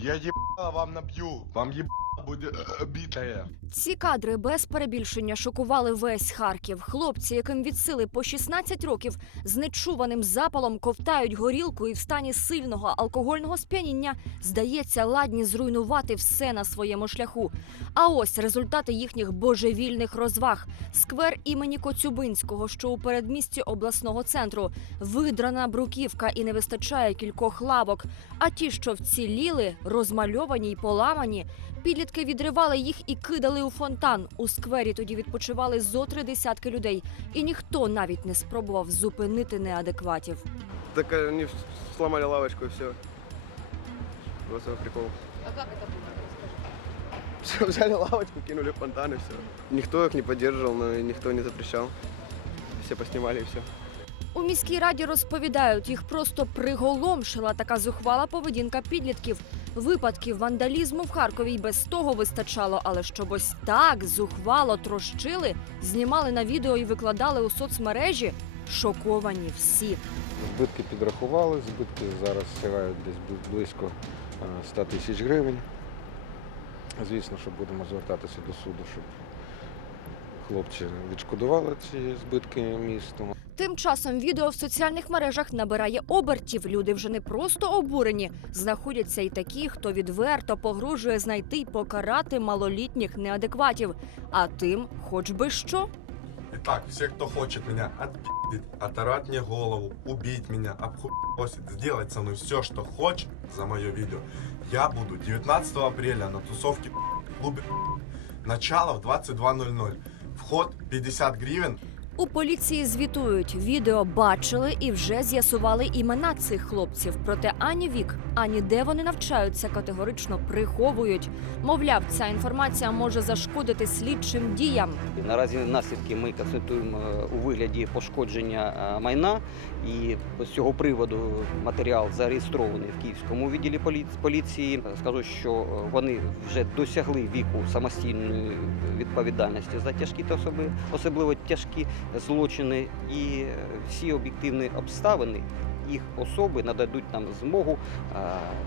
Я ебало вам набью. Вам ебало будет э. Ці кадри без перебільшення шокували весь Харків. Хлопці, яким від сили по 16 років, з нечуваним запалом ковтають горілку і в стані сильного алкогольного сп'яніння, здається, ладні зруйнувати все на своєму шляху. А ось результати їхніх божевільних розваг. Сквер імені Коцюбинського, що у передмісті обласного центру, видрана бруківка і не вистачає кількох лавок. А ті, що вціліли, розмальовані й поламані, Підлітки відривали їх і кидали у фонтан. У сквері тоді відпочивали зо три десятки людей, і ніхто навіть не спробував зупинити неадекватів. Так они сломали лавочку и все. Просто прикол. А это было? Расскажи. Все, взяли лавочку, кинули в фонтан и все. Никто их не поддерживал, но и никто не запрещал. Все поснимали и все. У міській раді розповідають, їх просто приголомшила така зухвала поведінка підлітків. Випадків вандалізму в Харкові й без того вистачало, але щоб ось так зухвало трощили, знімали на відео і викладали у соцмережі. Шоковані всі. Збитки підрахували, збитки зараз сягають десь близько е, 100 тисяч гривень. Звісно, що будемо звертатися до суду, щоб хлопці відшкодували ці збитки місту. Тим часом відео в соціальних мережах набирає обертів. Люди вже не просто обурені. Знаходяться й такі, хто відверто погрожує знайти й покарати малолітніх неадекватів. А тим, хоч би що. Итак, все, кто хочет меня отпиздить, оторвать мне голову, убить меня, обхуесить, сделать со мной все, что хочет за мое видео, я буду 19 апреля на тусовке в клубе Начало в 22.00. Вход 50 гривен. У поліції звітують, відео бачили і вже з'ясували імена цих хлопців. Проте ані вік, ані де вони навчаються, категорично приховують. Мовляв, ця інформація може зашкодити слідчим діям. Наразі наслідки ми констатуємо е, у вигляді пошкодження е, майна, і з цього приводу матеріал зареєстрований в Київському відділі полі- поліції. Скажу, що е, вони вже досягли віку самостійної відповідальності за тяжкі та особи, особливо тяжкі злочини, і всі об'єктивні обставини. Їх особи нададуть нам змогу е,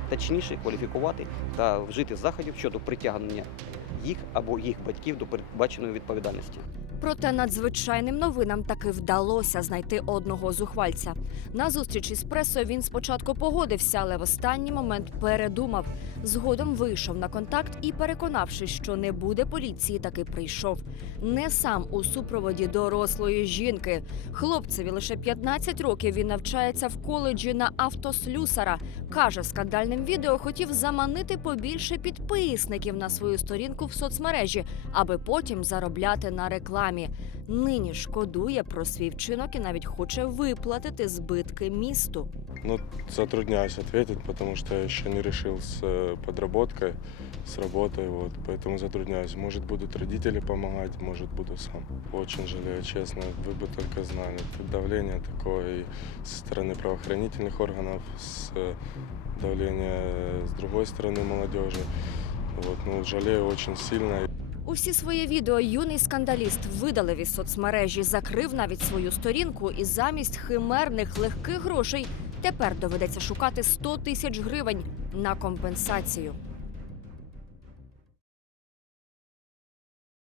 точніше кваліфікувати та вжити заходів щодо притягнення їх або їх батьків до передбаченої відповідальності. Проте надзвичайним новинам таки вдалося знайти одного зухвальця. На зустріч із пресою він спочатку погодився, але в останній момент передумав. Згодом вийшов на контакт і, переконавшись, що не буде поліції, таки прийшов. Не сам у супроводі дорослої жінки. Хлопцеві лише 15 років. Він навчається в коледжі на автослюсара. Каже, скандальним відео хотів заманити побільше підписників на свою сторінку в соцмережі, аби потім заробляти на рекламі Нині шкодує про свій вчинок і навіть хоче виплатити збитки місту. Ну, затрудняюсь ответить, потому что я еще не решил с э, подработкой, с работой, вот, поэтому затрудняюсь. Может, будут родители помогать, может, буду сам. Очень жалею, честно, вы бы только знали. Тут давление такое и со стороны правоохранительных органов, с э, давление э, с другой стороны молодежи. Вот, ну, жалею очень сильно. Усі свої відео юний скандаліст видалив із соцмережі, закрив навіть свою сторінку і замість химерних легких грошей тепер доведеться шукати 100 тисяч гривень на компенсацію.